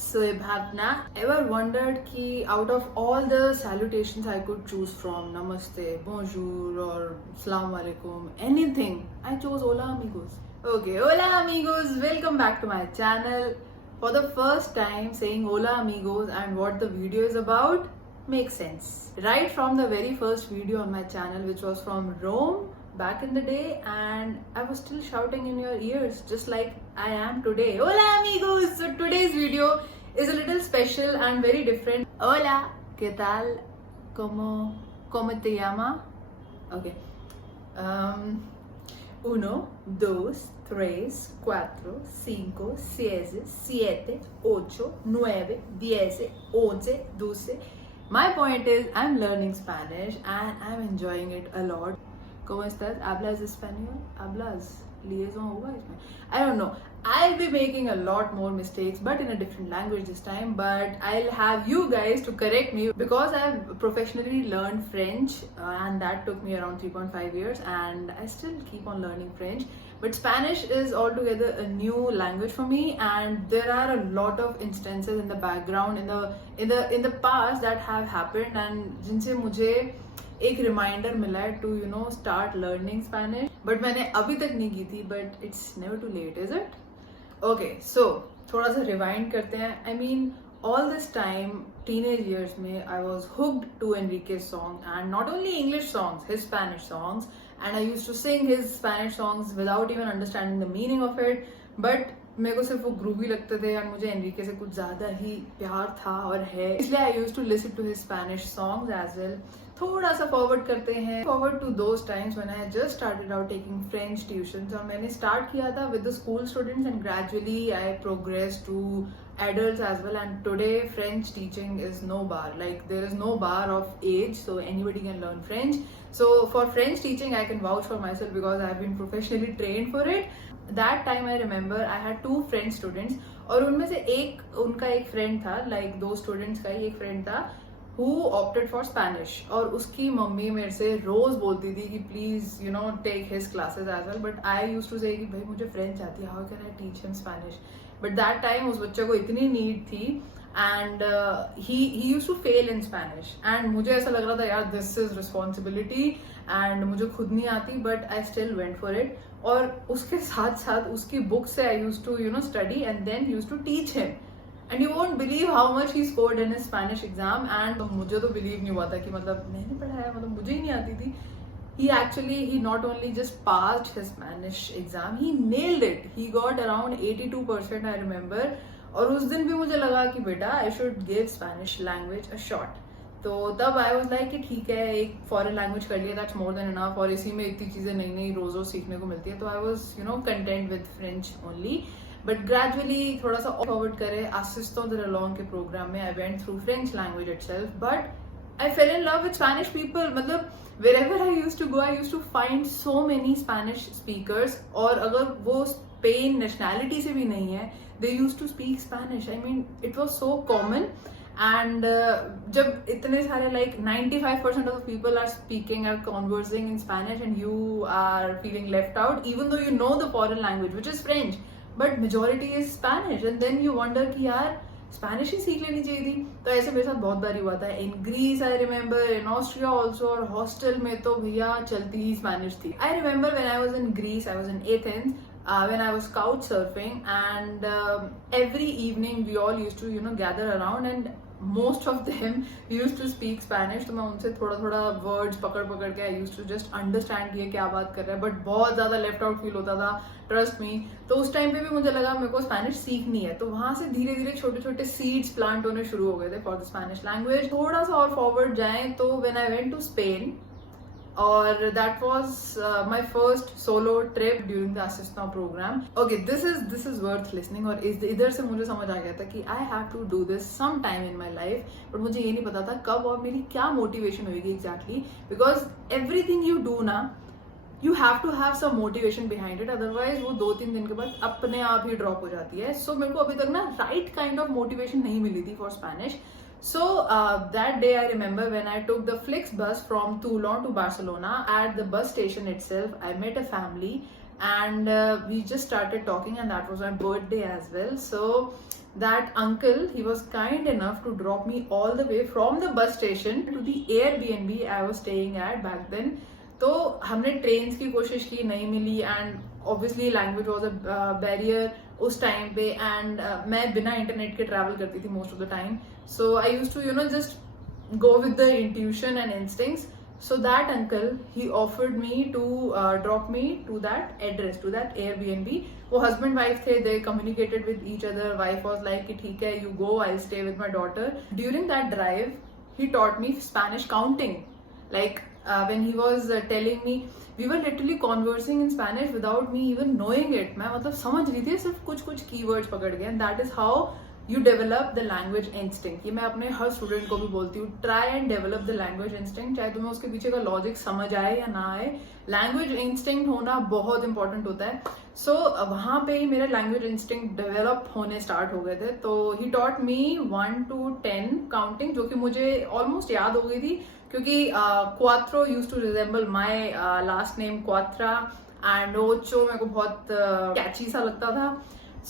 So Bhavna, ever wondered ki out of all the salutations I could choose from, namaste, bonjour or assalamu alaikum, anything, I chose hola amigos. Okay, hola amigos, welcome back to my channel. For the first time saying hola amigos and what the video is about makes sense. Right from the very first video on my channel, which was from Rome back in the day, and I was still shouting in your ears just like I am today. Hola amigos! So today's video is a little special and very different. Hola, ¿qué tal? ¿Cómo te llama? Okay. Uno, dos, tres, cuatro, cinco, seis, siete, ocho, nueve, diez, once, doce. My point is, I'm learning Spanish and I'm enjoying it a lot. ¿Cómo estás? ¿Hablas español? ¿Hablas liaison hoga isme? I don't know. I'll be making a lot more mistakes, but in a different language this time. But I'll have you guys to correct me because I've professionally learned French, and that took me around 3.5 years, and I still keep on learning French. But Spanish is altogether a new language for me, and there are a lot of instances in the background in the past that have happened, and जिनसे मुझे एक reminder मिला है to start learning Spanish, but मैंने अभी तक नहीं की थी. But it's never too late, is it? Okay, so थोड़ा सा रिवाइंड करते हैं. I mean all this time teenage years में I was hooked to Enrique's song, and not only English songs, his Spanish songs, and I used to sing his Spanish songs without even understanding the meaning of it. But मेरे को सिर्फ वो ग्रूवी लगते थे और मुझे एनरिके से कुछ ज्यादा ही प्यार था और है, इसलिए I used to listen to his Spanish songs as well. थोड़ा सा फॉरवर्ड करते हैं, forward to those times when I just started out taking French tuitions. और मैंने स्टार्ट किया था with the school students and gradually I progress to adults as well, and today French teaching is no bar, like there is no bar of age, so anybody can learn French. So for French teaching I can vouch for myself because I have been professionally trained for it. That time I remember I had two French students, और उनमें से उनका एक friend था, like दो students का ही एक friend था who opted for Spanish, और उसकी मम्मी मेरे से रोज बोलती थी कि please take his classes as well. But I used to say कि भाई मुझे French आती है, how can I teach him Spanish? But that time उस बच्चे को इतनी नीड थी, and he used to fail in Spanish, and मुझे ऐसा लग रहा था यार this is responsibility, and मुझे खुद नहीं आती, but I still went for it. और उसके साथ साथ उसकी बुक से I used to study and then used to teach him. And you won't believe how much he scored in his Spanish exam. And मुझे तो believe नहीं हुआ था कि मतलब मैंने पढ़ाया, मतलब मुझे ही नहीं आती थी. He not only just passed his Spanish exam, he nailed it. He got around 82%, I remember. और उस दिन भी मुझे लगा कि बेटा I should give Spanish language a shot. तो तब I was like कि ठीक है, एक फॉरेन लैंग्वेज कर लिया, that's more than enough, और इसी में इतनी चीजें नई नई रोज रोज सीखने को मिलती है. तो I was content with French only. But gradually थोड़ा सा फॉरवर्ड करें, assistant in Toulon के प्रोग्राम में I went through French language itself, but I fell in love with Spanish people. मतलब wherever I used to go, I used to find so many Spanish speakers, और अगर वो Spain nationality से भी नहीं है, they used to speak Spanish. I mean, it was so common. And जब इतने सारे like 95% of the people are speaking or conversing in Spanish, and you are feeling left out, even though you know the foreign language, which is French, but majority is Spanish, and then you wonder कि यार स्पेनिश ही सीख लेनी चाहिए थी. तो ऐसे मेरे साथ बहुत बार हुआ था. In Greece I remember, in Austria also, और हॉस्टल में तो भैया चलती ही स्पेनिश थी. I remember when I was in Greece, I was in Athens, when I was couch surfing, and every evening we all used to gather around, and most of them used to speak Spanish. तो मैं उनसे थोड़ा थोड़ा वर्ड्स पकड़ के I used to just understand कि ये क्या बात कर रहा है, बट बहुत ज्यादा लेफ्ट आउट फील होता था, ट्रस्ट मी. तो उस टाइम पे भी मुझे लगा मेरे को स्पेनिश सीखनी है. तो वहां से धीरे धीरे छोटे छोटे सीड्स प्लांट होने शुरू हो गए थे फॉर द स्पेनिश लैंग्वेज. थोड़ा सा और फॉरवर्ड जाएं तो when I went to Spain, और that was my first solo trip during the assistant program. Okay, this is worth listening. और इधर से मुझे समझ आ गया था कि I have to do this sometime in my life, but मुझे ये नहीं पता था कब और मेरी क्या मोटिवेशन होगी exactly, because everything you do ना, you have to have some motivation behind it, otherwise वो 2-3 दिन के बाद अपने आप ही ड्रॉप हो जाती है. So मेरे को अभी तक ना right kind of motivation नहीं मिली थी for Spanish. So that day I remember when I took the Flix bus from Toulon to Barcelona. At the bus station itself, I met a family, and we just started talking, and that was my birthday as well. So that uncle, he was kind enough to drop me all the way from the bus station to the Airbnb I was staying at back then. तो हमने ट्रेन्स की कोशिश की, नहीं मिली, and obviously language was a barrier उस time पे, and मैं बिना इंटरनेट के ट्रैवल करती थी most of the time. So I used to just go with the intuition and instincts. So that uncle, he offered me to drop me to that address, to that Airbnb. वो husband wife थे, they communicated with each other. Wife was like कि ठीक है, you go, I'll stay with my daughter. During that drive, he taught me Spanish counting. Like when he was telling me, we were literally conversing in Spanish without me even knowing it. मैं मतलब समझ रही थी, सिर्फ कुछ keywords पकड़ गए. And that is how you develop the language instinct. ये मैं अपने हर स्टूडेंट को भी बोलती हूँ, try and develop the language instinct. चाहे तुम्हें उसके पीछे का लॉजिक समझ आए या ना आए, लैंग्वेज इंस्टिंक्ट होना बहुत इंपॉर्टेंट होता है. सो वहां पे ही मेरे लैंग्वेज इंस्टिंक्ट डेवलप होने स्टार्ट हो गए थे. तो ही टॉट मी 1 to 10 काउंटिंग, जो कि मुझे ऑलमोस्ट याद हो गई थी, क्योंकि क्वात्रो use to resemble my last name Kwatra, and ओचो मेरे को बहुत कैची सा लगता था.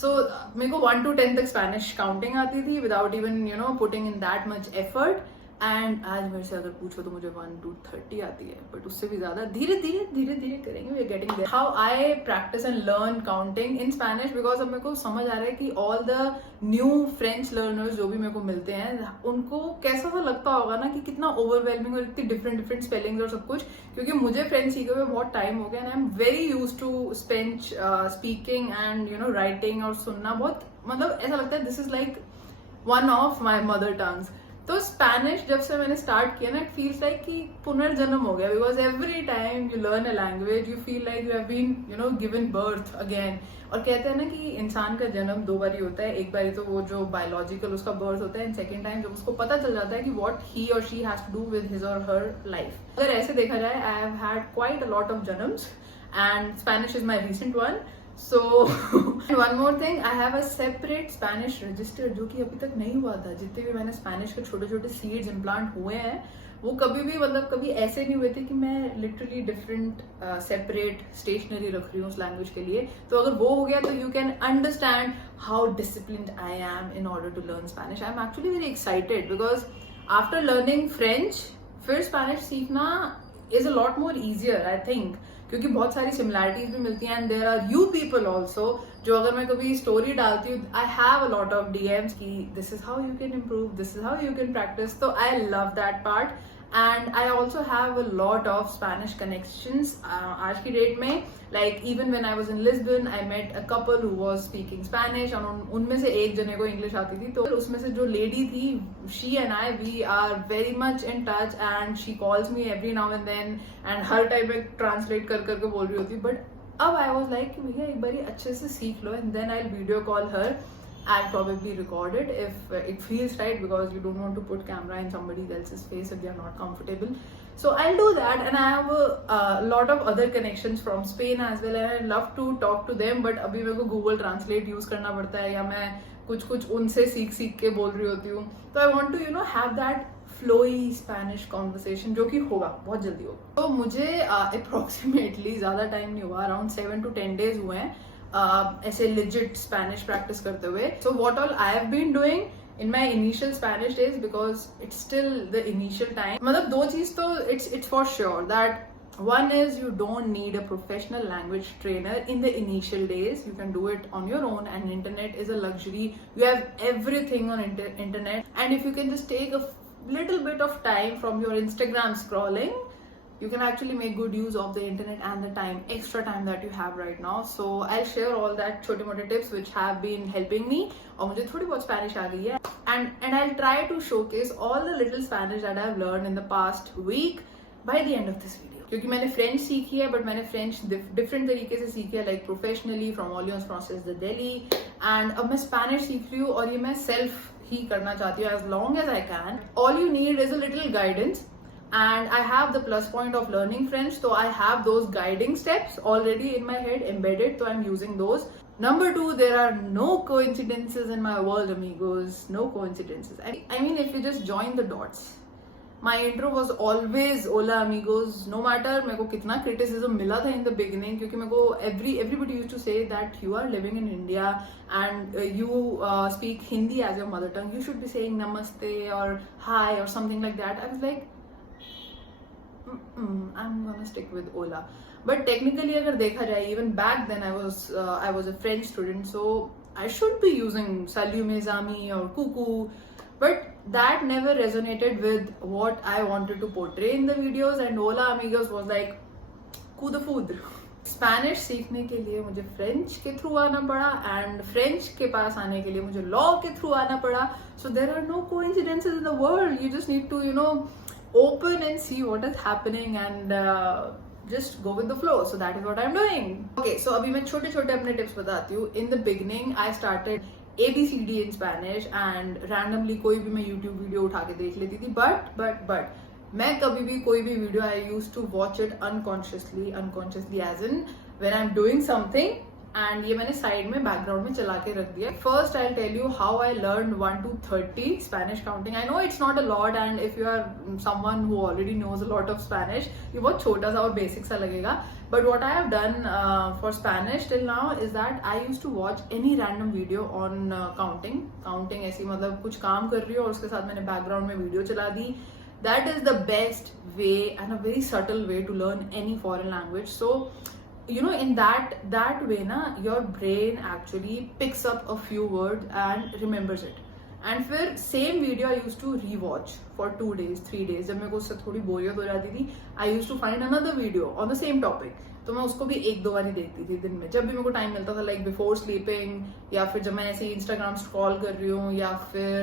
सो मेरे को 1 to 10 तक स्पेनिश काउंटिंग आती थी without even putting in that much effort. And आज मेरे से अगर पूछो तो मुझे 1 to 30 आती है, बट उससे भी ज्यादा धीरे धीरे करेंगे. We are getting there. How I practice and learn counting in Spanish, because अब मेरे को समझ आ रहा है कि all the new French learners जो भी मेरे को मिलते हैं, उनको कैसा सा लगता होगा ना कि कितना ओवरवेलमिंग और इतनी डिफरेंट स्पेलिंग्स और सब कुछ. क्योंकि मुझे फ्रेंच सीखे हुए बहुत टाइम हो गया, and I am very use to Spanish speaking and writing और सुनना. बहुत मतलब ऐसा लगता है this is like one of my mother tongues. तो स्पेनिश जब से मैंने स्टार्ट किया ना, इट फील्स लाइक कि पुनर्जन्म हो गया, because every time you learn a language you feel like you have been given birth again. और कहते हैं ना कि इंसान का जन्म 2 बारी होता है. एक बारी तो वो जो बायोलॉजिकल उसका बर्थ होता है, एंड सेकेंड टाइम जब उसको पता चल जाता है कि what he or she has to do with his or her life. अगर ऐसे देखा जाए, I have had quite a lot of जन्म्स, and Spanish is my recent one. So one more thing, I have a separate Spanish register जो कि अभी तक नहीं हुआ था. जितने भी मैंने स्पेनिश के छोटे छोटे सीड्स इम्प्लांट हुए हैं, वो कभी भी मतलब कभी ऐसे नहीं हुए थे कि मैं लिटरली डिफरेंट सेपरेट स्टेशनरी रख रही हूँ उस लैंग्वेज के लिए. तो अगर वो हो गया तो you can understand how disciplined I am in order to learn Spanish. I am actually very excited because after learning French, फिर स्पेनिश सीखना is a lot more easier I think, क्योंकि बहुत सारी सिमिलैरिटीज भी मिलती हैं. And there are you people also, जो अगर मैं कभी स्टोरी डालती हूँ, I have a lot of DMs की this is how you can improve, this is how you can practise. तो I love that part. And I also have a lot of Spanish connections आज की date में. Like even when I was in Lisbon, I met a couple who was speaking Spanish, और उनमें से एक जने को इंग्लिश आती थी. तो उसमें से जो लेडी थी, she and I, we are very much in touch, and she calls me every now and then, and हर टाइम में ट्रांसलेट करके बोल रही होती. बट अब आई वाज लाइक कि भैया एक बारी अच्छे से सीख लो, and then I will video call her. I'll probably record it if it feels right, because you don't want to put camera in somebody else's face if they are not comfortable. So I'll do that, and I have a lot of other connections from Spain as well, and I love to talk to them. But अभी मेरे को Google Translate use करना पड़ता है, या मैं कुछ उनसे सीख के बोल रही होती हूँ. तो I want to have that flowy Spanish conversation, जो कि होगा बहुत जल्दी होगा. तो मुझे approximately ज़्यादा टाइम नहीं हुआ, around 7 to 10 days हुए हैं ऐसे legit Spanish practice करते हुए. So what all I have been doing in my initial Spanish days, because it's still the initial time. मतलब 2 चीज तो it's for sure that one is you don't need a professional language trainer in the initial days. You can do it on your own, and internet is a luxury. You have everything on internet, and if you can just take a little bit of time from your Instagram scrolling, you can actually make good use of the internet and the extra time that you have right now. So I'll share all that छोटे मोटे tips which have been helping me. और मुझे थोड़ी बहुत Spanish आ गई है. And I'll try to showcase all the little Spanish that I've learned in the past week by the end of this video. क्योंकि मैंने French सीखी है, but मैंने French different तरीके से सीखी है, like professionally from Orleans Francis de Delhi. And अब मैं Spanish सीख रही हूँ, और ये मैं self ही करना चाहती हूँ as long as I can. All you need is a little guidance. And I have the plus point of learning French, so I have those guiding steps already in my head embedded, so I'm using those. Number 2, there are no coincidences in my world, amigos. No coincidences. I mean, if you just join the dots, My intro was always hola amigos, no matter मेरे को कितना criticism मिला था in the beginning, क्योंकि मेरे को everybody used to say that you are living in India and you speak Hindi as your mother tongue, you should be saying namaste or hi or something like that. I was like, I'm gonna stick with hola. But technically अगर देखा जाए, even back then I was a French student, so I should be using salut mes amis or coucou. But that never resonated with what I wanted to portray in the videos, and hola amigos was like coup de foudre. Spanish सीखने के लिए मुझे फ्रेंच के through आना पड़ा, and French के पास आने के लिए मुझे लॉ के थ्रू आना पड़ा. So there are no coincidences in the world. You just need to open and see what is happening and just go with the flow. So that is what I'm doing. Okay, so अभी मैं छोटे छोटे अपने tips बताती हूँ. In the beginning I started ABCD in Spanish and randomly कोई भी मैं YouTube वीडियो उठा के देख लेती थी. But मैं कभी भी कोई भी video I used to watch it unconsciously as in when I'm doing something, and ये मैंने साइड में बैकग्राउंड में चला के रख दिया. First I tell you how I learn 1 to 30 Spanish counting. I know it's not a lot, and if you are someone who already knows a lot of Spanish, ये बहुत छोटा सा और बेसिक सा लगेगा. But what I have done for Spanish till now is that I used to watch any random video on counting. ऐसी मतलब कुछ काम कर रही हो और उसके साथ मैंने बैकग्राउंड में वीडियो चला दी. That is the best way and a very subtle way to learn any foreign language. So in that way your brain actually picks up a few words and remembers it. And फिर same video I used to rewatch for 2 days 3 days. जब मेरे को उससे थोड़ी बोरियत हो जाती थी, I used to find another video on the same topic. तो मैं उसको भी 1-2 बार ही देखती थी दिन में, जब भी मेरे को टाइम मिलता था, लाइक बिफोर स्लीपिंग, या फिर जब मैं ऐसे इंस्टाग्राम स्क्रॉल कर रही हूँ, या फिर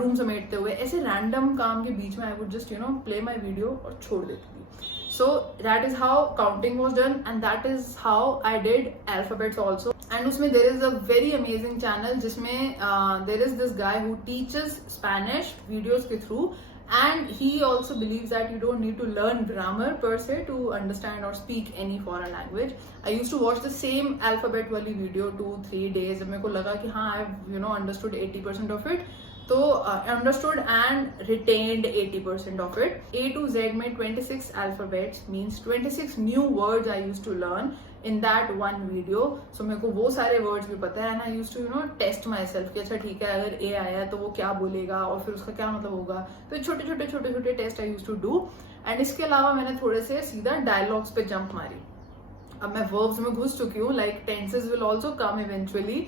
रूम समेटते हुए, ऐसे रैंडम काम के बीच में I would just play my video और छोड़ देती थी. So that is how counting was done, and that is how I did alphabets also. And उसमें there is a very amazing channel जिसमें there is this guy who teaches Spanish videos के through, and he also believes that you don't need to learn grammar per se to understand or speak any foreign language. I used to watch the same alphabet वाली video 2-3 days. जब मेरे को लगा कि हाँ I've understood 80% of it, तो understood and retained 80% of it. A to Z में 26 alphabets means 26 new words I used to learn in that one video. So मेरे को वो सारे words भी पता है, and I used to test myself कि अच्छा ठीक है, अगर A आया तो वो क्या बोलेगा और फिर उसका क्या मतलब होगा. तो छोटे test I used to do. And इसके अलावा मैंने थोड़े से सीधा dialogues पे jump मारी. अब मैं verbs में घुस चुकी हूँ, like tenses will also come eventually,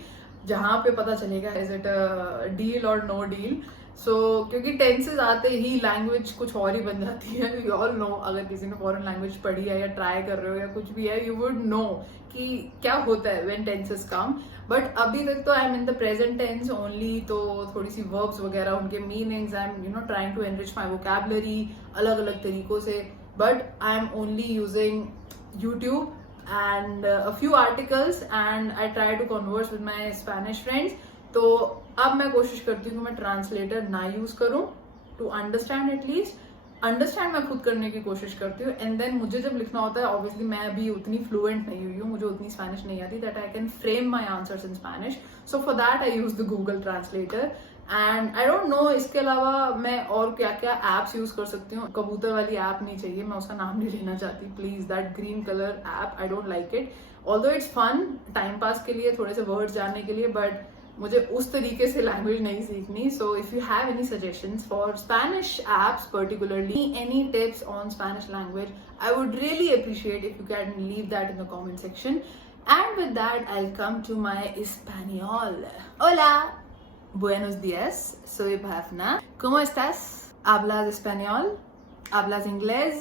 जहाँ पे पता चलेगा इज इट अ डील और नो डील. सो क्योंकि टेंसेस आते ही लैंग्वेज कुछ और ही बन जाती है. यू ऑल नो, अगर किसी ने फॉरेन लैंग्वेज पढ़ी है या ट्राई कर रहे हो या कुछ भी है, यू वुड नो कि क्या होता है व्हेन टेंसेस कम. बट अभी तक तो I am in the present tense only, तो थोड़ी सी वर्ब्स वगैरह, उनके meanings I am trying to enrich my vocabulary अलग अलग तरीकों से. But I am only using YouTube and a few articles, and I try to converse with my Spanish friends. तो अब मैं कोशिश करती हूँ कि मैं ट्रांसलेटर ना यूज करूँ, टू अंडरस्टैंड एटलीस्ट. अंडरस्टैंड मैं खुद करने की कोशिश करती हूँ, एंड देन मुझे जब लिखना होता है, ऑब्वियसली मैं अभी उतनी फ्लुएंट नहीं हुई हूँ, मुझे उतनी स्पेनिश नहीं आती that I can frame my answers in Spanish. So for that I use the Google translator. And I don't know इसके अलावा मैं और क्या क्या एप्स यूज कर सकती हूँ. कबूतर वाली ऐप नहीं चाहिए, मैं उसका नाम नहीं लेना चाहती please. That green colour app, I don't like it. Although it's fun time pass के लिए, थोड़े से वर्ड्स जानने के लिए, बट मुझे उस तरीके से लैंग्वेज नहीं सीखनी. So if you have any suggestions for Spanish apps particularly, any tips on Spanish language, I would really appreciate if you can leave that in the comment section. And with that I come to my Español. Hola. Buenos días, soy Bhavna. ¿Cómo estás? ¿Hablas español? ¿Hablas inglés?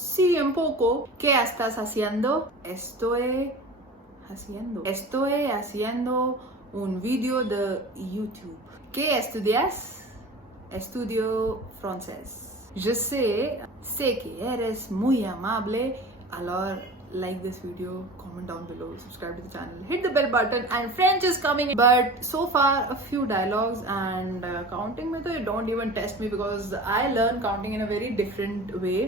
Sí, un poco. ¿Qué estás haciendo? Estoy haciendo un video de YouTube. ¿Qué estudias? Estudio francés. Je sé que eres muy amable. Alors, like this video, comment down below, subscribe to the channel, hit the bell button, and French is coming. But so far a few dialogues and counting में तो don't even test me, because I learn counting in a very different way.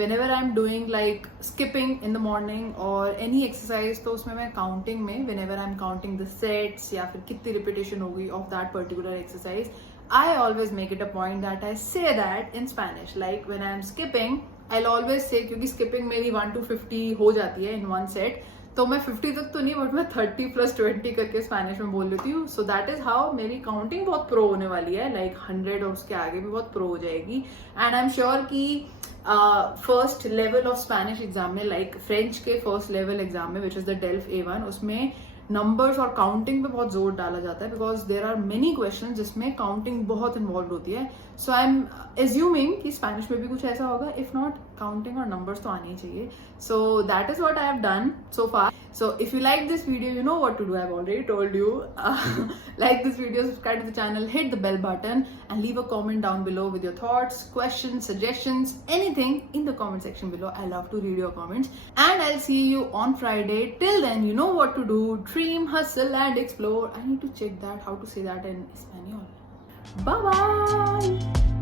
Whenever I'm doing like skipping in the morning or any exercise, तो उसमें मैं counting में, whenever I'm counting the sets या फिर कितनी repetition होगी of that particular exercise, I always make it a point that I say that in Spanish. Like when I'm skipping, I'll always say, क्योंकि skipping मेरी 1 to 50 हो जाती है in one set, तो मैं 50 तक तो नहीं, बट मैं 30 + 20 करके स्पेनिश में बोल लेती हूँ. सो दैट इज हाउ मेरी काउंटिंग बहुत प्रो होने वाली है, लाइक 100 और उसके आगे भी बहुत प्रो हो जाएगी. एंड आई एम श्योर कि first level of Spanish exam में, लाइक फ्रेंच के फर्स्ट लेवल एग्जाम में which is the delve A1, उसमें नंबर्स और काउंटिंग पे बहुत जोर डाला जाता है, because there are many question जिसमें काउंटिंग बहुत इन्वॉल्व होती है. सो आई एम एज्यूमिंग कि स्पेनिश में भी कुछ ऐसा होगा. इफ नॉट, काउंटिंग और नंबर्स तो आने ही चाहिए. So that is what I have done so far. So if you like this video, you know what to do. I've already told you. Like this video, subscribe to the channel, hit the bell button, and leave a comment down below with your thoughts, questions, suggestions, anything in the comment section below. I love to read your comments. And I'll see you on Friday. Till then, you know what to do. Dream, hustle, and explore. I need to check that, how to say that in Espanol. Bye bye.